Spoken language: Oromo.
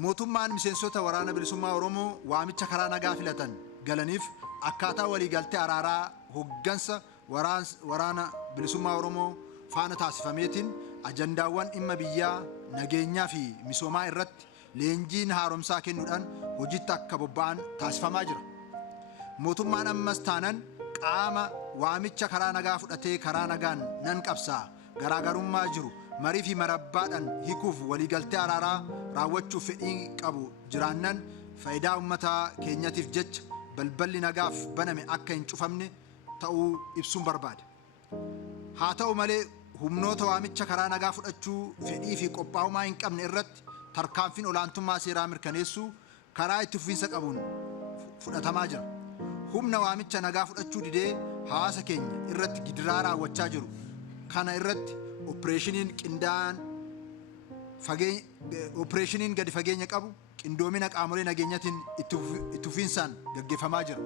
Mootummaan miseensota waraana bilisummaa Oromoo waamicha karaa nagaa filatan galaniif akkaataa waliigaltee araaraa hoggansa waraana bilisummaa Oromoo faana taasifameetiin ajandaawwan dhimma biyyaa nageenyaa fi misoomaa irratti leenjiin haaromsaa kennuudhaan hojiitti akka bobba'an taasifamaa jira. Mootummaan ammas taanan qaama waamicha karaa nagaa fudhatee karaa nagaan nan qabsaa garaagarummaa jiru marii fi marabbaadhaan hiikuuf waliigaltee araaraa raawwachuuf fedhii qabu jiraannan faayidaa uummataa keenyatiif jecha balballi nagaaf baname akka hin cufamne ta'uu ibsuun barbaada. Haa ta'u malee humnoota waamicha karaa nagaa fudhachuu fedhii fi qophaa'ummaa hin qabne irratti tarkaanfiin olaantummaa seeraa mirkaneessuu karaa itti fufiinsa qabuun fudhatamaa jira. Humna waamicha nagaa fudhachuu didee hawaasa keenya irratti gidiraa raawwachaa jiru kana irratti opereeshiniin gadi fageenya qabu qindoomina qaamolee nageenyatiin itti fufiinsaan gaggeeffamaa jira.